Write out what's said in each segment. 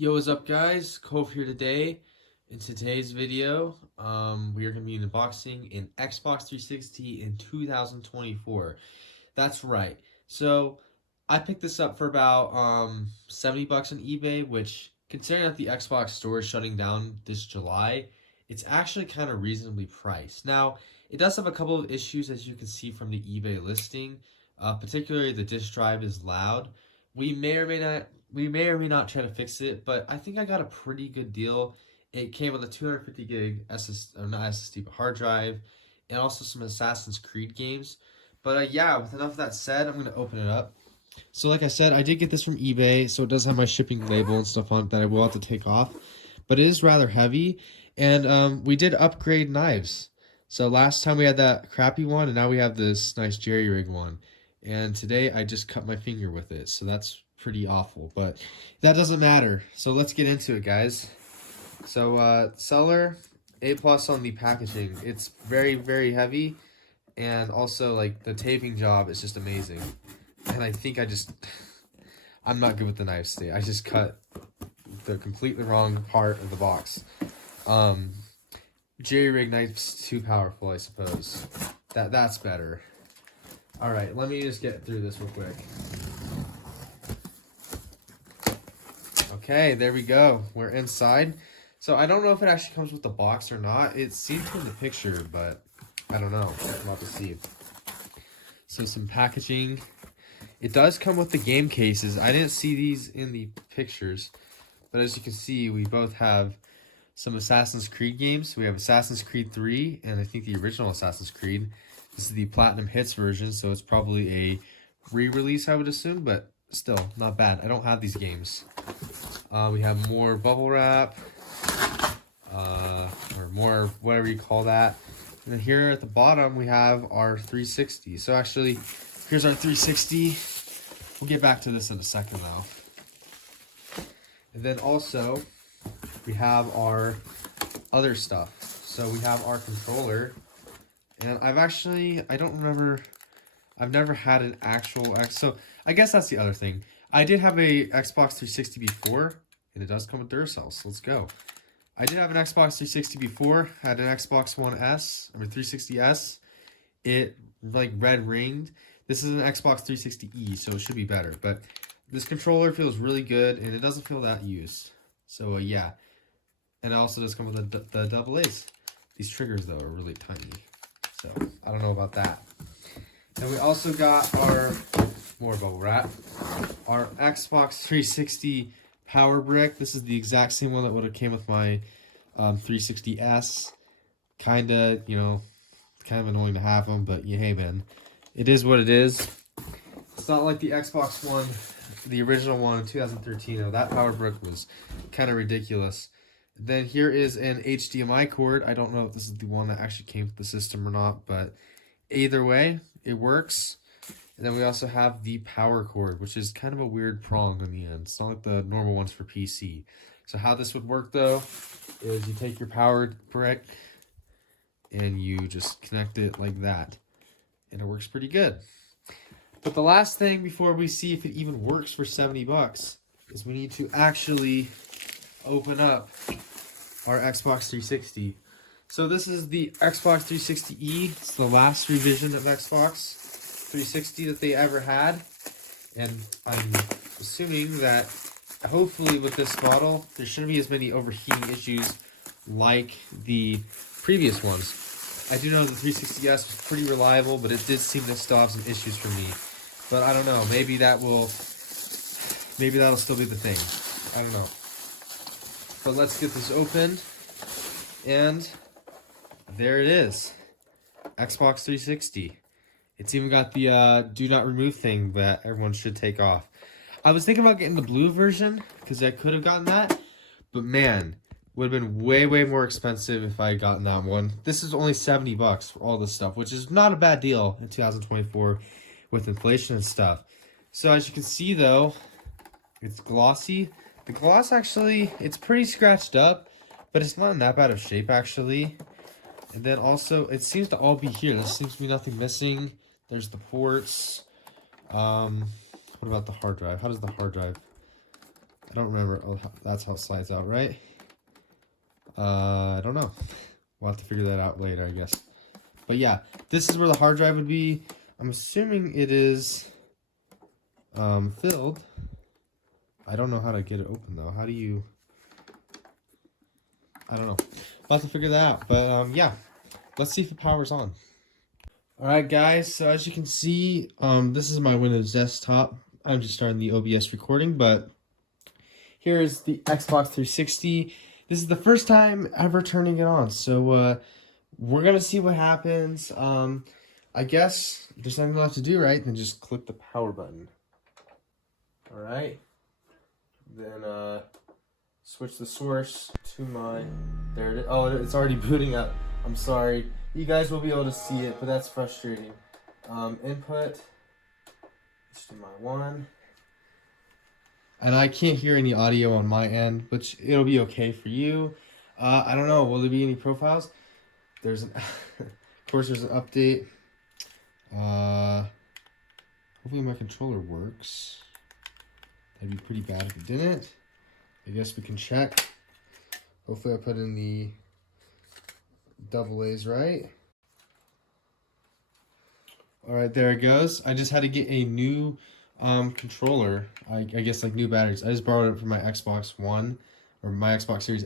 Yo, what's up guys? Cove here today. In today's video, we are going to be unboxing an Xbox 360 in 2024. That's right. So, I picked this up for about 70 bucks on eBay, which considering that the Xbox store is shutting down this July, it's actually kind of reasonably priced. Now, it does have a couple of issues as you can see from the eBay listing. Particularly the disk drive is loud. We may or may not try to fix it, but I think I got a pretty good deal. It came with a 250 gig or not SSD, but hard drive, and also some Assassin's Creed games. But yeah, with enough of that said, I'm gonna open it up. So like I said, I did get this from eBay, so it does have my shipping label and stuff on it that I will have to take off. But it is rather heavy, and we did upgrade knives. So last time we had that crappy one, and now we have this nice jerry rig one. And today I just cut my finger with it, so that's pretty awful. But that doesn't matter. So let's get into it, guys. So seller, A+ on the packaging. It's very, very heavy, and also like the taping job is just amazing. And I think I'm not good with the knives today. I just cut the completely wrong part of the box. Jerry rig knife's too powerful, I suppose. That's better. All right, let me just get through this real quick. Okay, there we go. We're inside. So I don't know if it actually comes with the box or not. It seemed to in the picture, but I don't know. I'm about to see. So some packaging. It does come with the game cases. I didn't see these in the pictures, but as you can see, we both have some Assassin's Creed games. We have Assassin's Creed 3 and I think the original Assassin's Creed. This is the Platinum Hits version, so it's probably a re-release, I would assume, but still, not bad. I don't have these games. We have more bubble wrap, or more, whatever you call that. And then here at the bottom, we have our 360. So actually, here's our 360. We'll get back to this in a second, though. And then also, we have our other stuff. So we have our controller. And I don't remember, I've never had an actual so I guess that's the other thing. I did have a Xbox 360 before, and it does come with Duracell, so let's go. I did have an Xbox 360 before, had an Xbox One S, or 360S. It, like, red ringed. This is an Xbox 360E, so it should be better, but this controller feels really good, and it doesn't feel that used. So, yeah. And it also does come with the double A's. These triggers, though, are really tiny. So, I don't know about that. And we also got our, more bubble wrap, our Xbox 360 power brick. This is the exact same one that would have came with my 360S. Kind of annoying to have them, but yeah, hey man, it is what it is. It's not like the Xbox One, the original one in 2013. Though. That power brick was kind of ridiculous. Then here is an HDMI cord. I don't know if this is the one that actually came with the system or not, but either way, it works. And then we also have the power cord, which is kind of a weird prong on the end. It's not like the normal ones for PC. So how this would work, though, is you take your power brick and you just connect it like that. And it works pretty good. But the last thing before we see if it even works for 70 bucks is we need to actually open up our Xbox 360. So this is the Xbox 360E. It's the last revision of Xbox 360 that they ever had. And I'm assuming that hopefully with this model, there shouldn't be as many overheating issues like the previous ones. I do know the 360S was pretty reliable, but it did seem to still have some issues for me. But I don't know, maybe that'll still be the thing. I don't know. But let's get this opened, and there it is, Xbox 360. It's even got the do not remove thing that everyone should take off. I was thinking about getting the blue version, because I could have gotten that, but man, would have been way, way more expensive if I had gotten that one. This is only 70 bucks for all this stuff, which is not a bad deal in 2024 with inflation and stuff. So as you can see though, it's glossy. The gloss actually, it's pretty scratched up, but it's not in that bad of shape actually. And then also, it seems to all be here. There seems to be nothing missing. There's the ports. What about the hard drive? How does the hard drive I don't remember. Oh, that's how it slides out, right? I don't know. We'll have to figure that out later, I guess. But yeah, this is where the hard drive would be. I'm assuming it is filled. I don't know how to get it open though. How do you... I don't know. We'll have to figure that out. But yeah, let's see if the power's on. Alright guys, so as you can see, this is my Windows desktop. I'm just starting the OBS recording, but here's the Xbox 360. This is the first time ever turning it on, so we're gonna see what happens. I guess there's nothing left to do, right? Then just click the power button. Alright. Then switch the source to my... There it is. Oh, it's already booting up. I'm sorry. You guys will be able to see it, but that's frustrating. Input HDMI 1. And I can't hear any audio on my end, which it'll be okay for you. I don't know. Will there be any profiles? There's an... of course, there's an update. Hopefully my controller works. That'd be pretty bad if it didn't. I guess we can check. Hopefully I put in the AA's right. Alright, there it goes. I just had to get a new controller. I guess like new batteries. I just borrowed it from my Xbox One or my Xbox Series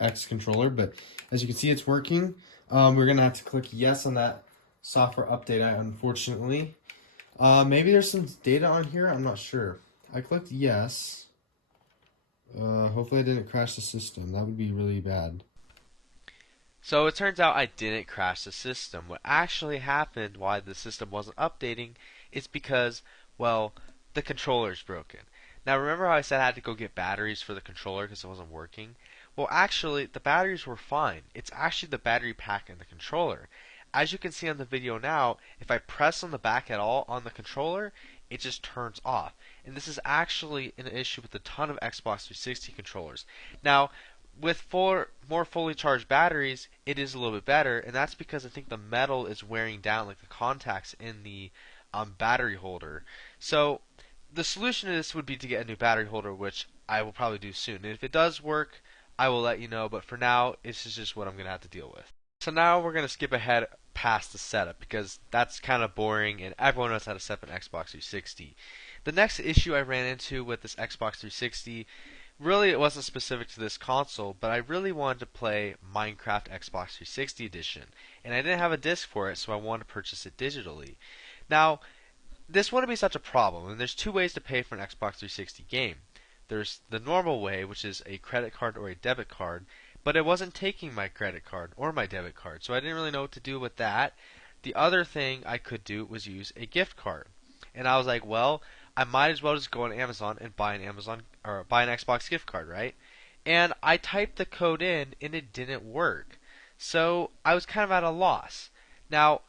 X controller, but as you can see it's working. We're gonna have to click yes on that software update, unfortunately. Maybe there's some data on here, I'm not sure. I clicked yes. Hopefully I didn't crash the system. That would be really bad. So it turns out I didn't crash the system. What actually happened why the system wasn't updating is because, well, the controller's broken. Now remember how I said I had to go get batteries for the controller because it wasn't working? Well, actually, the batteries were fine. It's actually the battery pack in the controller. As you can see on the video now, if I press on the back at all on the controller, it just turns off. And this is actually an issue with a ton of Xbox 360 controllers. Now, with more fully charged batteries, it is a little bit better, and that's because I think the metal is wearing down, like the contacts in the battery holder. So the solution to this would be to get a new battery holder, which I will probably do soon. And if it does work, I will let you know, but for now, this is just what I'm going to have to deal with. So now we're going to skip ahead past the setup, because that's kind of boring, and everyone knows how to set up an Xbox 360. The next issue I ran into with this Xbox 360, really it wasn't specific to this console, but I really wanted to play Minecraft Xbox 360 Edition, and I didn't have a disc for it, so I wanted to purchase it digitally. Now, this wouldn't be such a problem, and there's two ways to pay for an Xbox 360 game. There's the normal way, which is a credit card or a debit card, but it wasn't taking my credit card or my debit card, so I didn't really know what to do with that. The other thing I could do was use a gift card. And I was like, well, I might as well just go on Amazon and buy an Xbox gift card, right? And I typed the code in and it didn't work. So I was kind of at a loss. Now,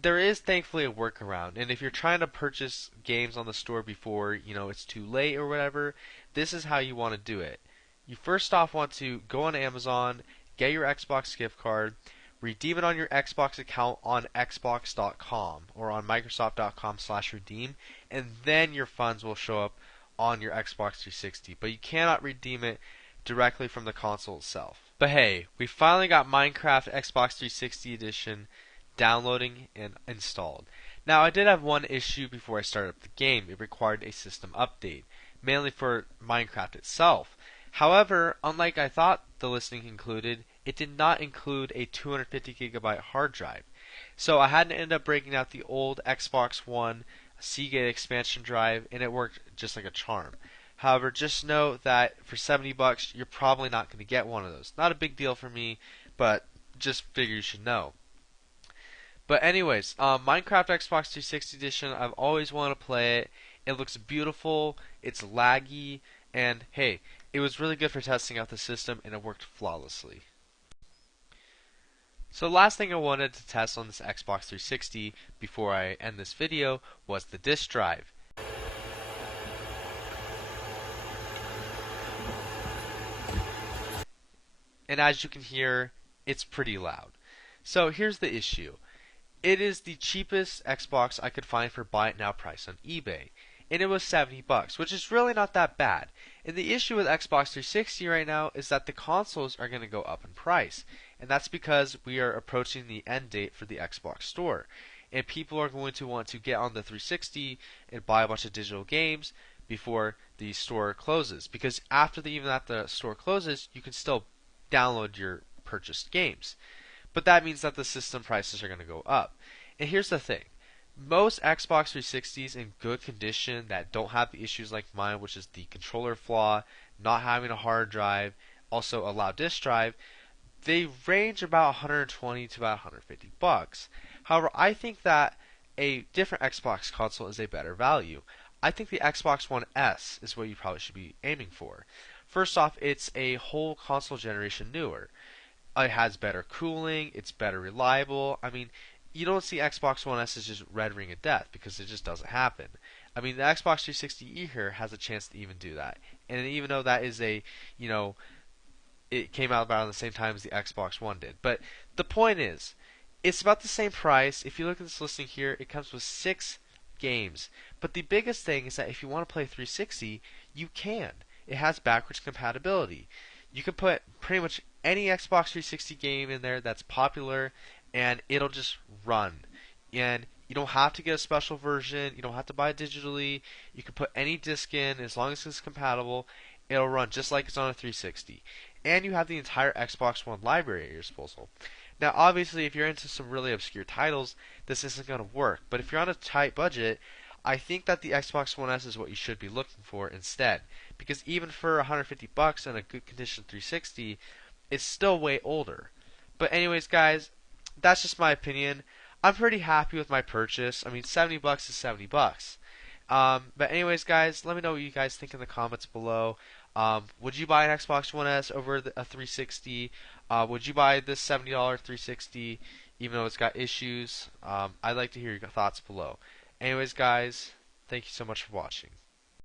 there is thankfully a workaround, and if you're trying to purchase games on the store before, it's too late or whatever, this is how you want to do it. You first off want to go on Amazon, get your Xbox gift card, redeem it on your Xbox account on Xbox.com or on Microsoft.com/redeem, and then your funds will show up on your Xbox 360. But you cannot redeem it directly from the console itself. But hey, we finally got Minecraft Xbox 360 Edition downloading and installed. Now, I did have one issue before I started up the game. It required a system update, mainly for Minecraft itself. However, unlike I thought the listing included, it did not include a 250 gigabyte hard drive. So I had to end up breaking out the old Xbox One Seagate expansion drive, and it worked just like a charm. However, just know that for $70, you're probably not going to get one of those. Not a big deal for me, but just figure you should know. But anyways, Minecraft Xbox 360 Edition, I've always wanted to play it. It looks beautiful, it's laggy, and hey, it was really good for testing out the system, and it worked flawlessly. So the last thing I wanted to test on this Xbox 360 before I end this video was the disk drive. And as you can hear, it's pretty loud. So here's the issue. It is the cheapest Xbox I could find for buy it now price on eBay. and it was $70, which is really not that bad. And the issue with Xbox 360 right now is that the consoles are going to go up in price, and that's because we are approaching the end date for the Xbox Store. And people are going to want to get on the 360 and buy a bunch of digital games before the store closes. Because even after the store closes, you can still download your purchased games. But that means that the system prices are going to go up. And here's the thing. Most Xbox 360s in good condition that don't have the issues like mine, which is the controller flaw, not having a hard drive, also a loud disk drive, they range about 120 to about 150 bucks. However, I think that a different Xbox console is a better value. I think the Xbox One S is what you probably should be aiming for. First off, it's a whole console generation newer. It has better cooling, it's better reliable. I mean, you don't see Xbox One S as just red ring of death because it just doesn't happen. I mean, the Xbox 360 here has a chance to even do that. And even though that is you know, it came out about the same time as the Xbox One did. But the point is, it's about the same price. If you look at this listing here, it comes with 6 games. But the biggest thing is that if you want to play 360, you can. It has backwards compatibility. You can put pretty much any Xbox 360 game in there that's popular, and it'll just run. And you don't have to get a special version. You don't have to buy it digitally. You can put any disc in as long as it's compatible. It'll run just like it's on a 360. And you have the entire Xbox One library at your disposal. Now, obviously, if you're into some really obscure titles, this isn't going to work. But if you're on a tight budget, I think that the Xbox One S is what you should be looking for instead. Because even for 150 bucks and a good condition 360, it's still way older. But anyways, guys, that's just my opinion. I'm pretty happy with my purchase. I mean, 70 bucks is 70 bucks. But anyways, guys, let me know what you guys think in the comments below. Would you buy an Xbox One S over a 360? Would you buy this $70 360 even though it's got issues? I'd like to hear your thoughts below. Anyways, guys, thank you so much for watching.